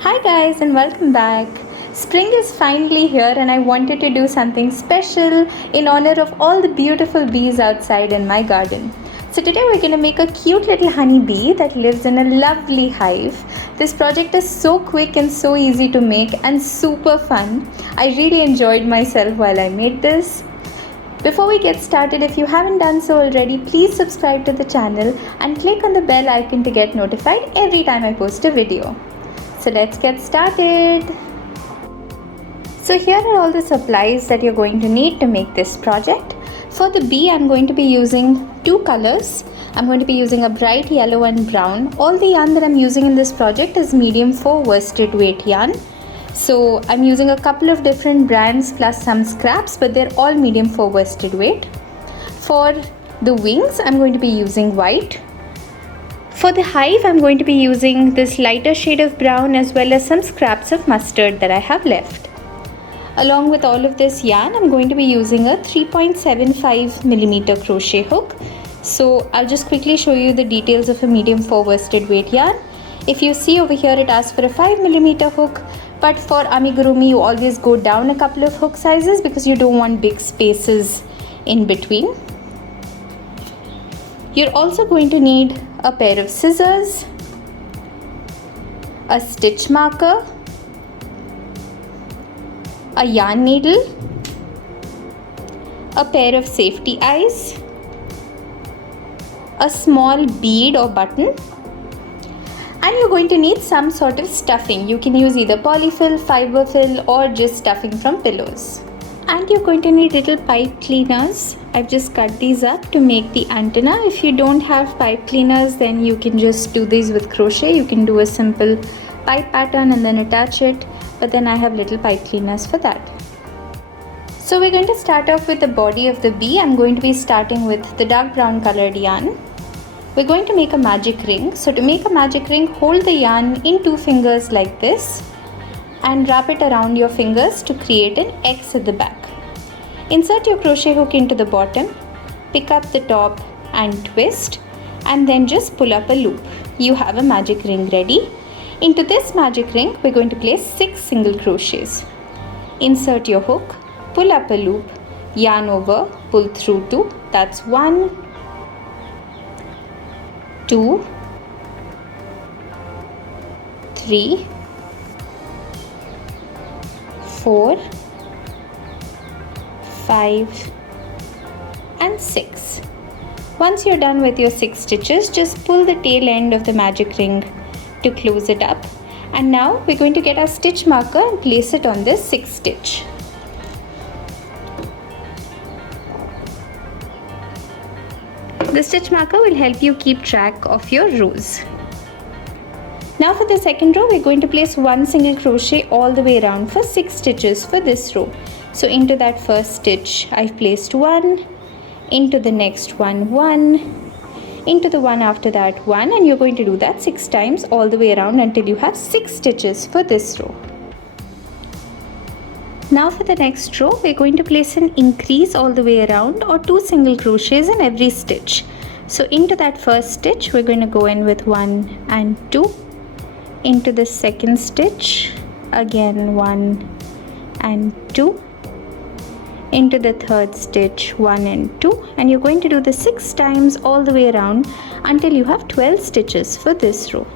Hi guys and welcome back. Spring is finally here and I wanted to do something special in honor of all the beautiful bees outside in my garden. So today we're going to make a cute little honey bee that lives in a lovely hive. This project is so quick and so easy to make and super fun. I really enjoyed myself while I made this. Before we get started, if you haven't done so already, please subscribe to the channel and click on the bell icon to get notified every time I post a video. So let's get started. So here are all the supplies that you're going to need to make this project. For the bee, I'm going to be using two colors. I'm going to be using a bright yellow and brown. All the yarn that I'm using in this project is medium 4 worsted weight yarn. So I'm using a couple of different brands plus some scraps, but they're all medium 4 worsted weight. For the wings, I'm going to be using white. For the hive, I'm going to be using this lighter shade of brown as well as some scraps of mustard that I have left. Along with all of this yarn, I'm going to be using a 3.75mm crochet hook. So I'll just quickly show you the details of a medium 4 worsted weight yarn. If you see over here, it asks for a 5mm hook, but for Amigurumi, you always go down a couple of hook sizes because you don't want big spaces in between. You're also going to need a pair of scissors, a stitch marker, a yarn needle, a pair of safety eyes, a small bead or button, and you're going to need some sort of stuffing. You can use either polyfill, fiber fill, or just stuffing from pillows. And you're going to need little pipe cleaners. I've just cut these up to make the antenna. If you don't have pipe cleaners, then you can just do these with crochet. You can do a simple pipe pattern and then attach it, but then I have little pipe cleaners for that. So we're going to start off with the body of the bee. I'm going to be starting with the dark brown colored yarn. We're going to make a magic ring. So to make a magic ring, hold the yarn in 2 fingers like this and wrap it around your fingers to create an X at the back. Insert your crochet hook into the bottom, pick up the top and twist, and then just pull up a loop. You have a magic ring ready. Into this magic ring, we're going to place 6 single crochets. Insert your hook, pull up a loop, yarn over, pull through 2. That's 1, 2, 3, 4, 5 and 6. Once you're done with your 6 stitches, just pull the tail end of the magic ring to close it up. And now we're going to get our stitch marker and place it on this 6th stitch. The stitch marker will help you keep track of your rows. Now for the second row, we're going to place 1 single crochet all the way around for 6 stitches for this row. So into that first stitch, I've placed 1, into the next one 1, into the one after that 1, and you're going to do that 6 times all the way around until you have 6 stitches for this row. Now for the next row, we're going to place an increase all the way around or 2 single crochets in every stitch. So into that first stitch, we're going to go in with 1 and 2. Into the second stitch, again 1 and 2. Into the third stitch, 1 and 2, and you're going to do this 6 times all the way around until you have 12 stitches for this row.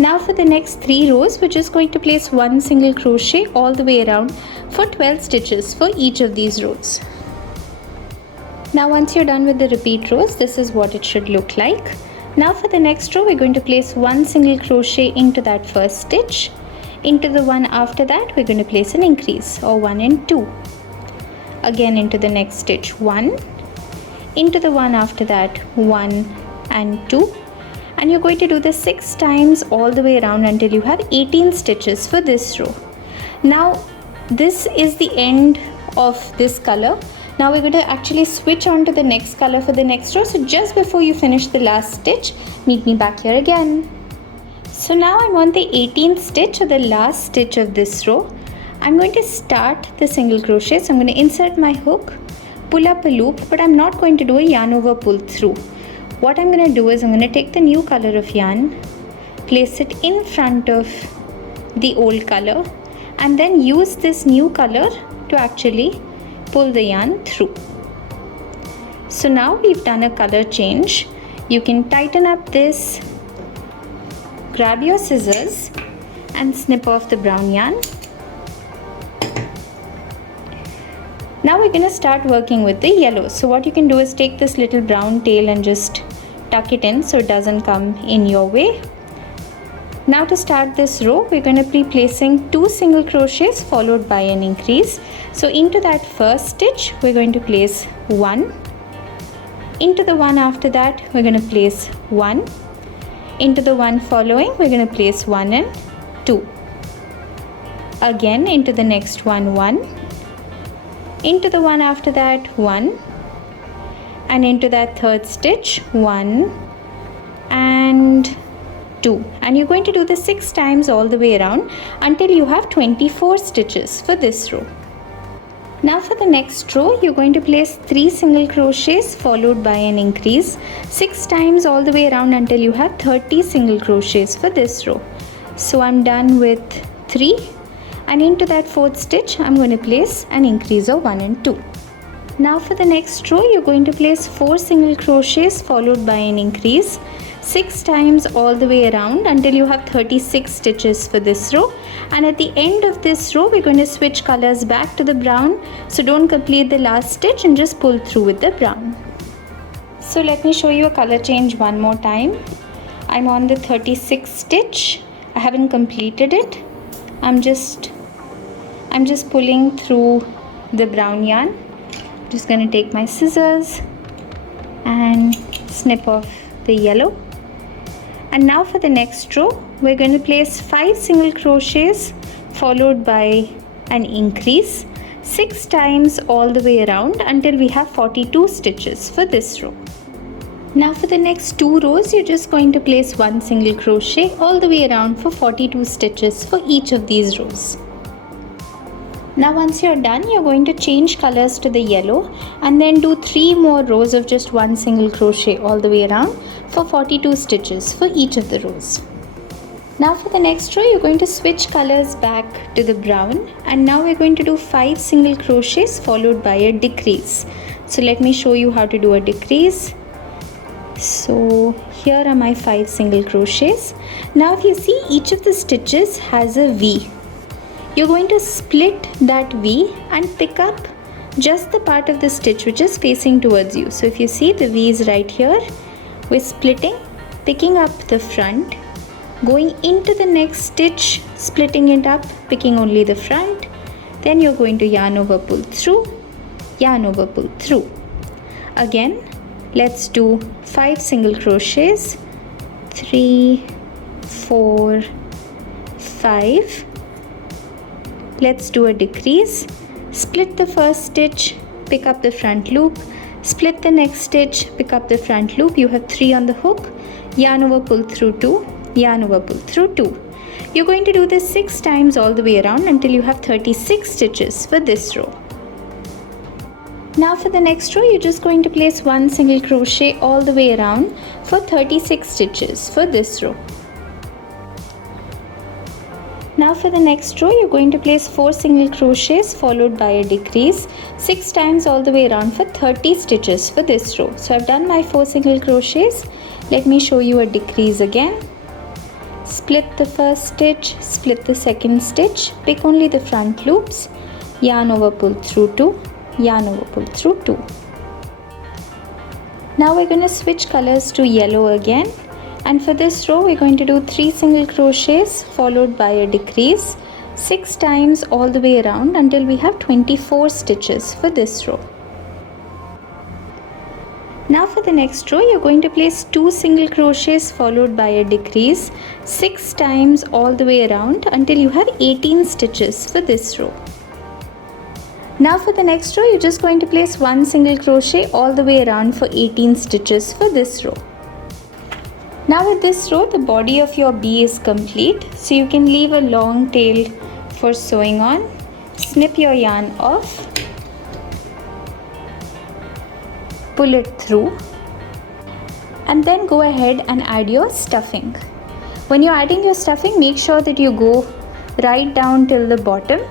Now for the next 3 rows, we're just going to place 1 single crochet all the way around for 12 stitches for each of these rows. Now once you're done with the repeat rows, this is what it should look like. Now for the next row, we're going to place 1 single crochet into that first stitch. Into the one after that, we're going to place an increase or 1 and 2. Again into the next stitch 1. Into the one after that 1 and 2. And you're going to do this 6 times all the way around until you have 18 stitches for this row. Now this is the end of this color. Now we're going to actually switch on to the next color for the next row. So just before you finish the last stitch, meet me back here again. So now I'm on the 18th stitch or the last stitch of this row. I'm going to start the single crochet. So I'm going to insert my hook, pull up a loop, but I'm not going to do a yarn over pull through. What I'm going to do is I'm going to take the new color of yarn, place it in front of the old color, and then use this new color to actually pull the yarn through. So now we've done a color change. You can tighten up this, grab your scissors and snip off the brown yarn. Now we're going to start working with the yellow. So what you can do is take this little brown tail and just tuck it in so it doesn't come in your way. Now to start this row, we're going to be placing 2 single crochets followed by an increase. So into that first stitch, we're going to place 1. Into the one after that, we're going to place 1. Into the one following, we're going to place 1 and 2. Again into the next one, 1. Into the one after that, 1. And into that third stitch, 1 and 2. And you're going to do this 6 times all the way around until you have 24 stitches for this row. Now for the next row, you're going to place 3 single crochets followed by an increase 6 times all the way around until you have 30 single crochets for this row. So I'm done with 3, and into that fourth stitch I'm going to place an increase of 1 and 2. Now for the next row, you're going to place 4 single crochets followed by an increase 6 times all the way around until you have 36 stitches for this row. And at the end of this row, we're going to switch colors back to the brown. So don't complete the last stitch and just pull through with the brown. So let me show you a color change one more time. I'm on the 36th stitch. I haven't completed it. I'm just pulling through the brown yarn. I'm just going to take my scissors and snip off the yellow. And now for the next row, we're going to place 5 single crochets followed by an increase 6 times all the way around until we have 42 stitches for this row. Now for the next 2 rows, you're just going to place 1 single crochet all the way around for 42 stitches for each of these rows. Now once you're done, you're going to change colors to the yellow and then do 3 more rows of just 1 single crochet all the way around for 42 stitches for each of the rows. Now for the next row, you're going to switch colors back to the brown, and now we're going to do 5 single crochets followed by a decrease. So let me show you how to do a decrease. So here are my 5 single crochets. Now if you see, each of the stitches has a V. You're going to split that V and pick up just the part of the stitch which is facing towards you. So if you see, the V is right here. We're splitting, picking up the front, going into the next stitch, splitting it up, picking only the front. Then you're going to yarn over, pull through, yarn over, pull through. Again, let's do 5 single crochets, 3, 4, 5. Let's do a decrease, split the first stitch, pick up the front loop, split the next stitch, pick up the front loop. You have 3 on the hook, yarn over, pull through 2, yarn over, pull through 2. You're going to do this 6 times all the way around until you have 36 stitches for this row. Now for the next row, you're just going to place 1 single crochet all the way around for 36 stitches for this row. Now for the next row, you're going to place 4 single crochets followed by a decrease 6 times all the way around for 30 stitches for this row. So I've done my 4 single crochets. Let me show you a decrease again. Split the first stitch, split the second stitch, pick only the front loops, yarn over, pull through 2, yarn over, pull through 2. Now we're going to switch colors to yellow again. And for this row, we're going to do 3 single crochets followed by a decrease 6 times all the way around until we have 24 stitches for this row. Now for the next row, you're going to place 2 single crochets followed by a decrease 6 times all the way around until you have 18 stitches for this row. Now for the next row, you're just going to place 1 single crochet all the way around for 18 stitches for this row. Now with this row, the body of your bee is complete, so you can leave a long tail for sewing on. Snip your yarn off, pull it through, and then go ahead and add your stuffing. When you're adding your stuffing, make sure that you go right down till the bottom.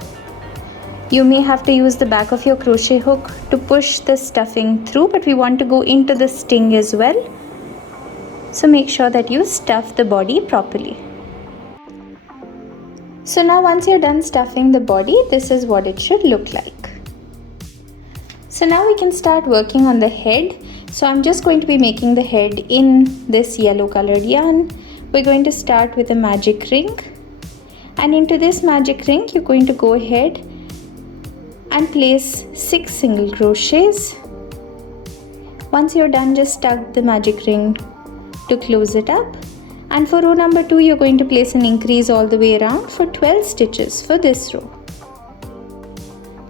You may have to use the back of your crochet hook to push the stuffing through, but we want to go into the sting as well. So make sure that you stuff the body properly. So now once you're done stuffing the body, this is what it should look like. So now we can start working on the head. So I'm just going to be making the head in this yellow colored yarn. We're going to start with a magic ring. And into this magic ring, you're going to go ahead and place 6 single crochets. Once you're done, just tug the magic ring to close it up. And for row number 2, you're going to place an increase all the way around for 12 stitches for this row.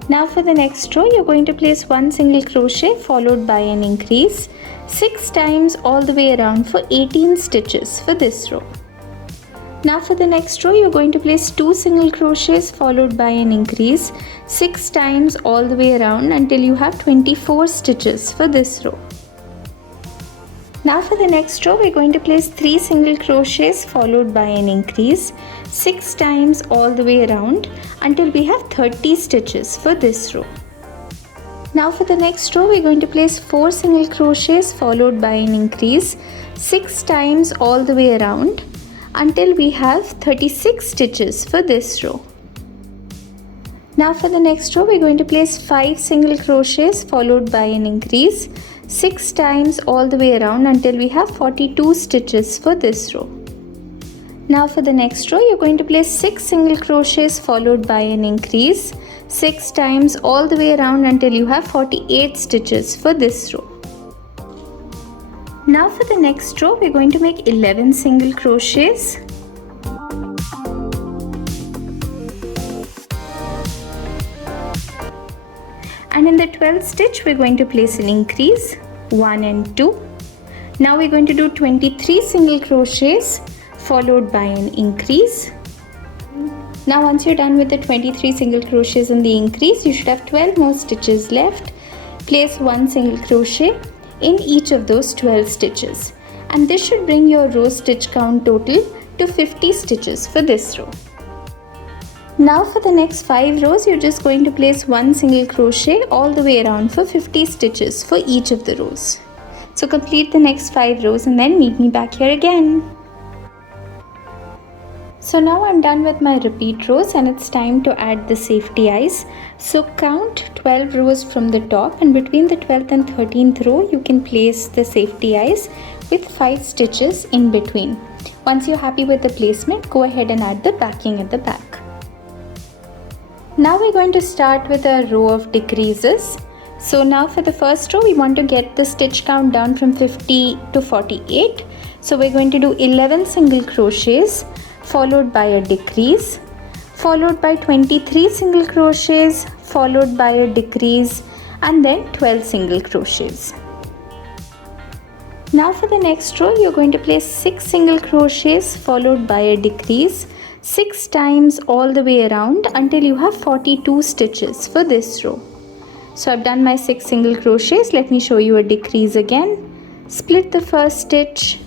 Now for the next row, you're going to place 1 single crochet followed by an increase 6 times all the way around for 18 stitches for this row. Now for the next row, you're going to place 2 single crochets followed by an increase 6 times all the way around until you have 24 stitches for this row. Now for the next row, we're going to place 3 single crochets followed by an increase 6 times all the way around until we have 30 stitches for this row. Now for the next row, we're going to place 4 single crochets followed by an increase 6 times all the way around until we have 36 stitches for this row. Now for the next row, we're going to place 5 single crochets followed by an increase 6 times all the way around until we have 42 stitches for this row. Now for the next row, you're going to place 6 single crochets followed by an increase 6 times all the way around until you have 48 stitches for this row. Now for the next row, we're going to make 11 single crochets. And in the 12th stitch, we're going to place an increase 1 and 2. Now we're going to do 23 single crochets followed by an increase. Now once you're done with the 23 single crochets and the increase, you should have 12 more stitches left. Place 1 single crochet in each of those 12 stitches, and this should bring your row stitch count total to 50 stitches for this row. Now for the next 5 rows, you're just going to place 1 single crochet all the way around for 50 stitches for each of the rows. So complete the next 5 rows and then meet me back here again. So now I'm done with my repeat rows and it's time to add the safety eyes. So count 12 rows from the top, and between the 12th and 13th row you can place the safety eyes with 5 stitches in between. Once you're happy with the placement, go ahead and add the backing at the back. Now we're going to start with a row of decreases. So now for the first row, we want to get the stitch count down from 50 to 48. So we're going to do 11 single crochets followed by a decrease, followed by 23 single crochets, followed by a decrease, and then 12 single crochets. Now for the next row, you're going to place 6 single crochets followed by a decrease 6 times all the way around until you have 42 stitches for this row. So I've done my 6 single crochets. Let me show you a decrease again. Split the first stitch,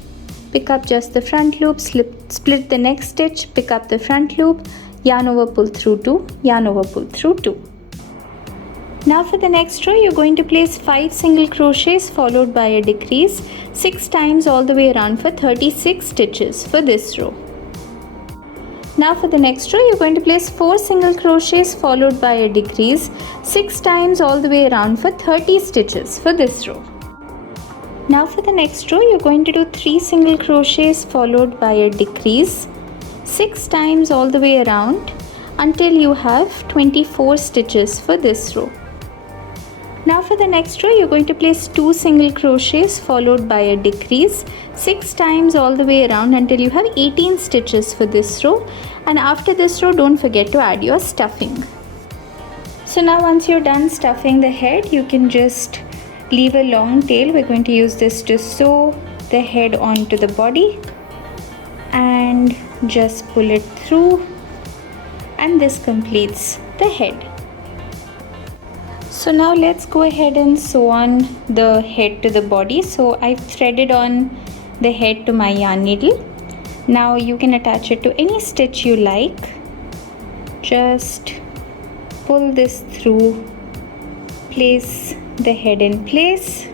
pick up just the front loop, split the next stitch, pick up the front loop, yarn over, pull through 2, yarn over, pull through 2. Now for the next row, you're going to place 5 single crochets followed by a decrease 6 times all the way around for 36 stitches for this row. Now for the next row, you're going to place 4 single crochets followed by a decrease 6 times all the way around for 30 stitches for this row. Now for the next row, you're going to do 3 single crochets followed by a decrease 6 times all the way around until you have 24 stitches for this row. Now for the next row, you're going to place 2 single crochets followed by a decrease 6 times all the way around until you have 18 stitches for this row, and after this row don't forget to add your stuffing. So now once you're done stuffing the head, you can just leave a long tail. We're going to use this to sew the head onto the body and just pull it through, and this completes the head. So now let's go ahead and sew on the head to the body. So I've threaded on the head to my yarn needle. Now you can attach it to any stitch you like. Just pull this through, place the head in place.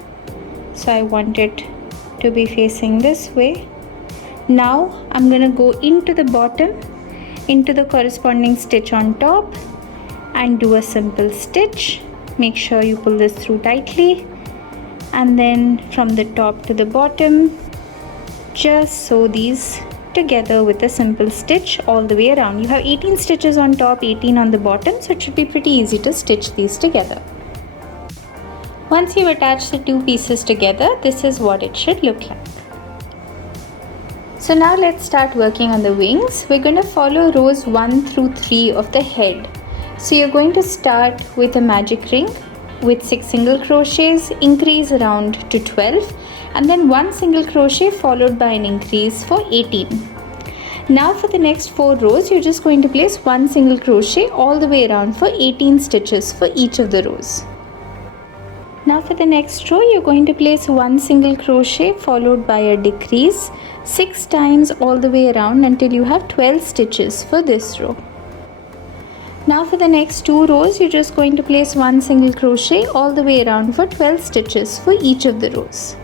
So I want it to be facing this way. Now I'm going to go into the bottom, into the corresponding stitch on top, and do a simple stitch. Make sure you pull this through tightly, and then from the top to the bottom, just sew these together with a simple stitch all the way around. You have 18 stitches on top, 18 on the bottom, so it should be pretty easy to stitch these together. Once you've attached the two pieces together, this is what it should look like. So now let's start working on the wings. We're going to follow rows 1 through 3 of the head. So you're going to start with a magic ring with 6 single crochets, increase around to 12, and then 1 single crochet followed by an increase for 18. Now for the next 4 rows, you're just going to place 1 single crochet all the way around for 18 stitches for each of the rows. Now for the next row, you're going to place 1 single crochet followed by a decrease 6 times all the way around until you have 12 stitches for this row. Now for the next 2 rows, you're just going to place 1 single crochet all the way around for 12 stitches for each of the rows.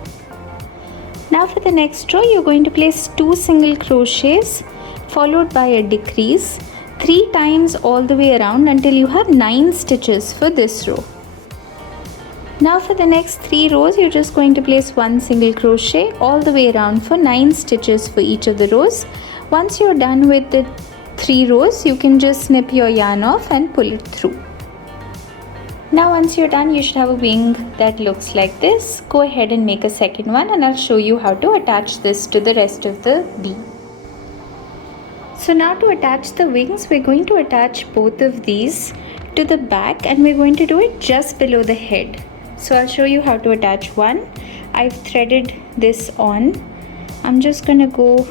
Now for the next row, you're going to place 2 single crochets followed by a decrease 3 times all the way around until you have 9 stitches for this row. Now for the next 3 rows, you're just going to place 1 single crochet all the way around for 9 stitches for each of the rows. Once you're done with the 3 rows, you can just snip your yarn off and pull it through. Now once you're done, you should have a wing that looks like this. Go ahead and make a second one, and I'll show you how to attach this to the rest of the bee. So now to attach the wings, we're going to attach both of these to the back, and we're going to do it just below the head. So I'll show you how to attach one. I've threaded this on. I'm just going to go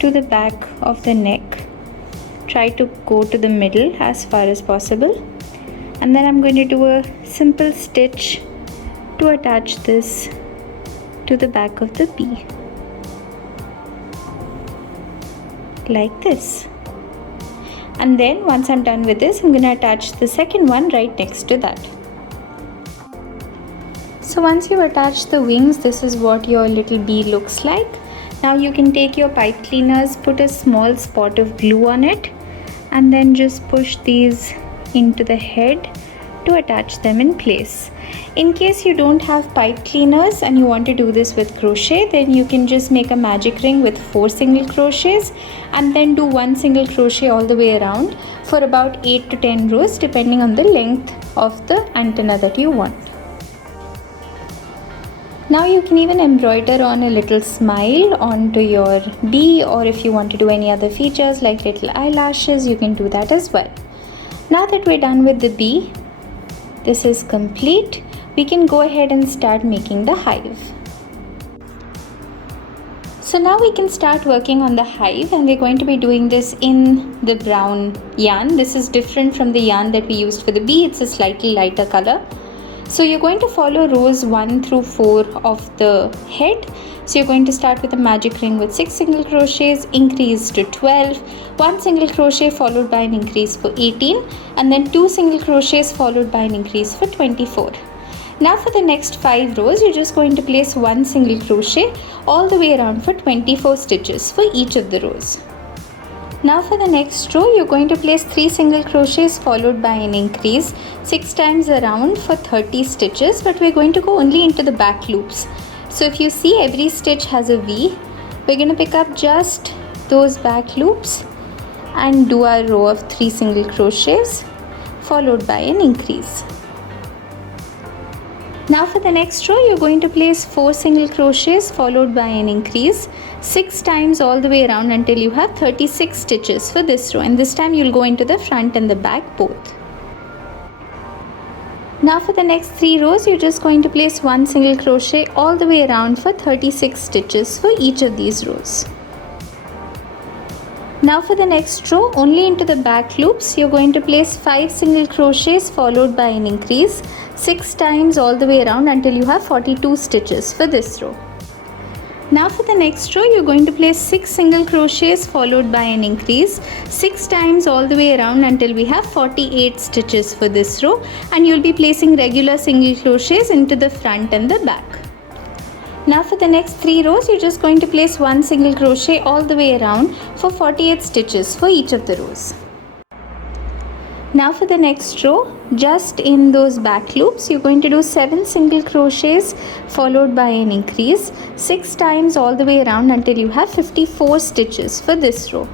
to the back of the neck. Try to go to the middle as far as possible. And then I'm going to do a simple stitch to attach this to the back of the bee. Like this. And then once I'm done with this, I'm going to attach the second one right next to that. So once you've attached the wings, this is what your little bee looks like. Now you can take your pipe cleaners, put a small spot of glue on it, and then just push these into the head to attach them in place. In case you don't have pipe cleaners and you want to do this with crochet, then you can just make a magic ring with 4 single crochets and then do 1 single crochet all the way around for about 8 to 10 rows depending on the length of the antenna that you want. Now you can even embroider on a little smile onto your bee, or if you want to do any other features like little eyelashes, you can do that as well. Now that we're done with the bee, this is complete, we can go ahead and start making the hive. So now we can start working on the hive, and we're going to be doing this in the brown yarn. This is different from the yarn that we used for the bee. It's a slightly lighter color. So you're going to follow rows 1 through 4 of the head. So you're going to start with a magic ring with 6 single crochets, increase to 12, 1 single crochet followed by an increase for 18, and then 2 single crochets followed by an increase for 24. Now for the next 5 rows, you're just going to place 1 single crochet all the way around for 24 stitches for each of the rows. Now for the next row, you're going to place 3 single crochets followed by an increase 6 times around for 30 stitches, but we're going to go only into the back loops. So if you see, every stitch has a V. We're going to pick up just those back loops and do our row of 3 single crochets followed by an increase. Now for the next row, you're going to place 4 single crochets followed by an increase 6 times all the way around until you have 36 stitches for this row, and this time you'll go into the front and the back both. Now for the next 3 rows, you're just going to place 1 single crochet all the way around for 36 stitches for each of these rows. Now for the next row, only into the back loops, you're going to place 5 single crochets followed by an increase 6 times all the way around until you have 42 stitches for this row. Now for the next row, you're going to place 6 single crochets followed by an increase 6 times all the way around until we have 48 stitches for this row, and you'll be placing regular single crochets into the front and the back. Now for the next 3 rows, you're just going to place 1 single crochet all the way around for 48 stitches for each of the rows. Now for the next row, just in those back loops, you're going to do 7 single crochets followed by an increase 6 times all the way around until you have 54 stitches for this row.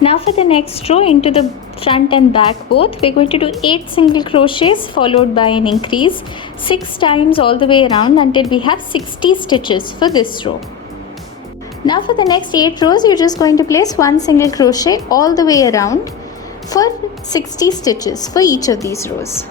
Now for the next row, into the front and back both, we're going to do 8 single crochets followed by an increase 6 times all the way around until we have 60 stitches for this row. Now for the next 8 rows, you're just going to place 1 single crochet all the way around for 60 stitches for each of these rows.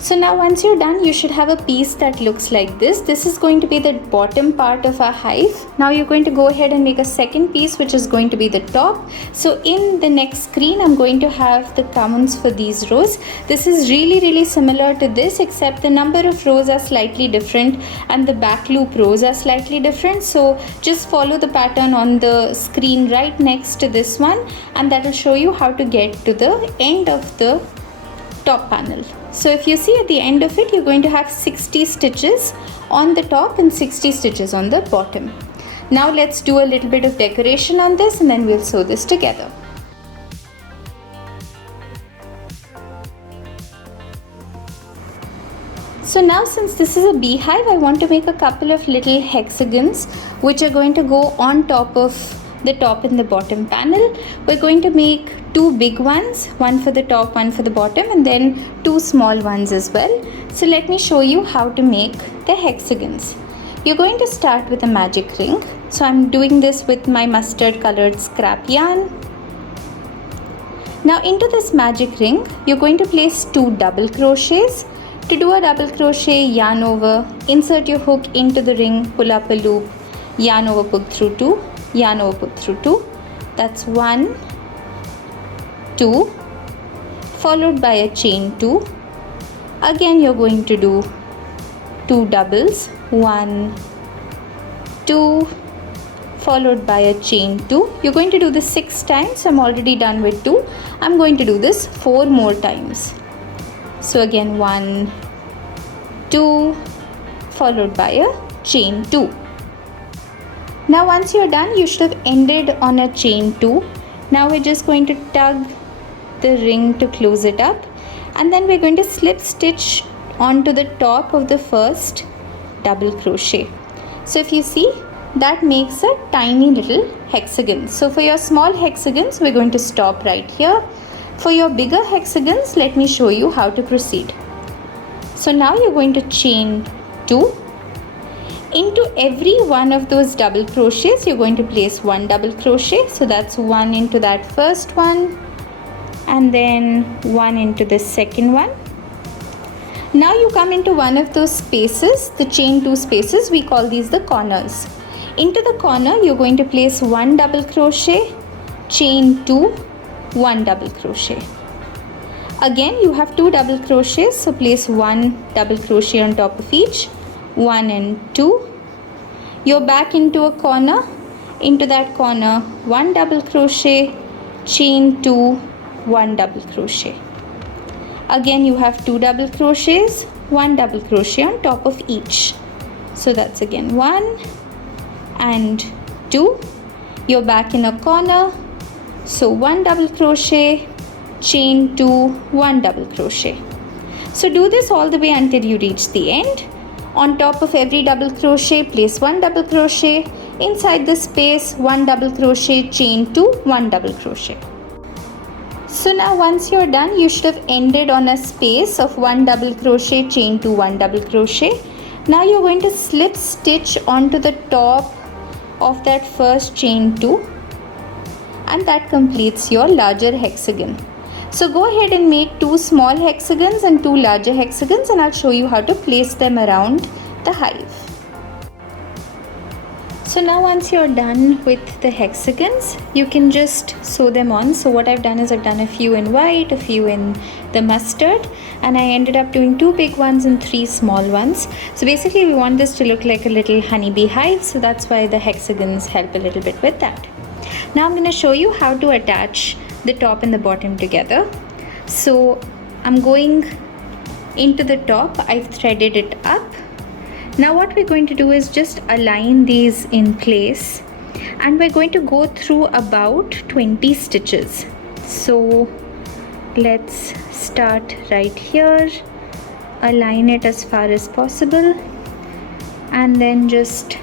So now once you're done, you should have a piece that looks like this. This is going to be the bottom part of our hive. Now you're going to go ahead and make a second piece, which is going to be the top. So in the next screen, I'm going to have the counts for these rows. This is really similar to this, except the number of rows are slightly different and the back loop rows are slightly different. So just follow the pattern on the screen right next to this one, and that will show you how to get to the end of the top panel. So if you see at the end of it, you're going to have 60 stitches on the top and 60 stitches on the bottom. Now let's do a little bit of decoration on this, and then we'll sew this together. So now, since this is a beehive, I want to make a couple of little hexagons which are going to go on top of the top and the bottom panel. We're going to make 2 big ones, one for the top, one for the bottom, and then 2 small ones as well. So let me show you how to make the hexagons. You're going to start with a magic ring. So I'm doing this with my mustard colored scrap yarn. Now into this magic ring, you're going to place 2 double crochets. To do a double crochet, yarn over, insert your hook into the ring, pull up a loop, yarn over, pull through 2, yarn over, pull through 2. That's 1, 2, followed by a chain 2. Again you're going to do 2 doubles, 1, 2, followed by a chain 2. You're going to do this 6 times. I'm already done with 2. I'm going to do this 4 more times. So again 1, 2, followed by a chain 2. Now once you're done, you should have ended on a chain 2. Now we're just going to tug the ring to close it up, and then we're going to slip stitch onto the top of the first double crochet. So if you see, that makes a tiny little hexagon. So for your small hexagons, we're going to stop right here. For your bigger hexagons, let me show you how to proceed. So now you're going to chain 2. Into every one of those double crochets, you're going to place 1 double crochet. So that's 1 into that first one, and then 1 into the second one. Now you come into one of those spaces, the chain 2 spaces, we call these the corners. Into the corner, you're going to place 1 double crochet, chain 2, 1 double crochet. Again you have 2 double crochets, so place 1 double crochet on top of each, 1 and 2. You're back into a corner. Into that corner, 1 double crochet, chain 2, 1 double crochet. Again you have 2 double crochets, 1 double crochet on top of each. So that's again 1 and 2. You're back in a corner. So 1 double crochet, chain 2, 1 double crochet. So do this all the way until you reach the end. On top of every double crochet, place 1 double crochet. Inside the space, 1 double crochet, chain 2, 1 double crochet. So now once you're done, you should have ended on a space of 1 double crochet, chain 2, 1 double crochet. Now you're going to slip stitch onto the top of that first chain 2, and that completes your larger hexagon. So go ahead and make 2 small hexagons and 2 larger hexagons, and I'll show you how to place them around the hive. So now once you're done with the hexagons, you can just sew them on. So what I've done is I've done a few in white, a few in the mustard, and I ended up doing 2 big ones and 3 small ones. So basically we want this to look like a little honeybee hive, so that's why the hexagons help a little bit with that. Now I'm going to show you how to attach the top and the bottom together. So I'm going into the top, I've threaded it up. Now what we're going to do is just align these in place, and we're going to go through about 20 stitches. So let's start right here, align it as far as possible, and then just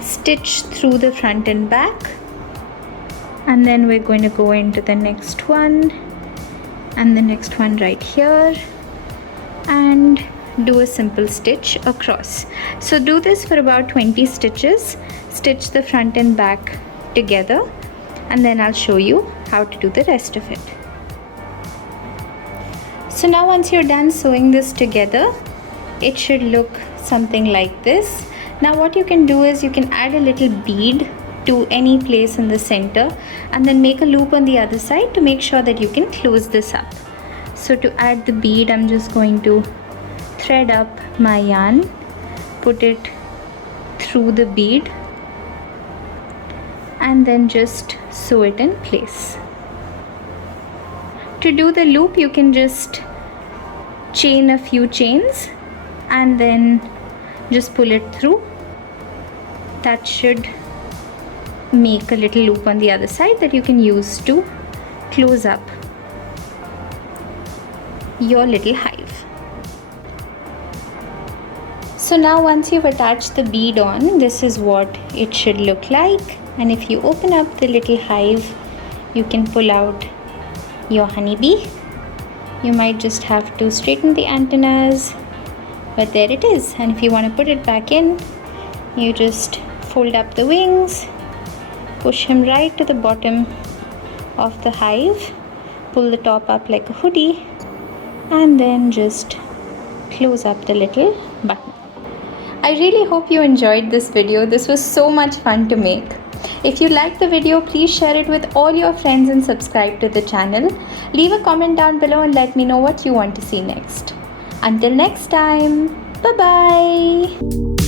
stitch through the front and back, and then we're going to go into the next one and the next one right here and do a simple stitch across. So do this for about 20 stitches, stitch the front and back together, and then I'll show you how to do the rest of it. So now once you're done sewing this together, it should look something like this. Now what you can do is you can add a little bead to any place in the center and then make a loop on the other side to make sure that you can close this up. So to add the bead, I'm just going to thread up my yarn, put it through the bead, and then just sew it in place. To do the loop, you can just chain a few chains and then just pull it through. That should make a little loop on the other side that you can use to close up your little hive. So now once you've attached the bead on, this is what it should look like. And if you open up the little hive, you can pull out your honeybee. You might just have to straighten the antennas, but there it is. And if you want to put it back in, you just fold up the wings, push him right to the bottom of the hive, pull the top up like a hoodie, and then just close up the little button. I really hope you enjoyed this video. This was so much fun to make. If you liked the video, please share it with all your friends and subscribe to the channel. Leave a comment down below and let me know what you want to see next. Until next time, bye bye.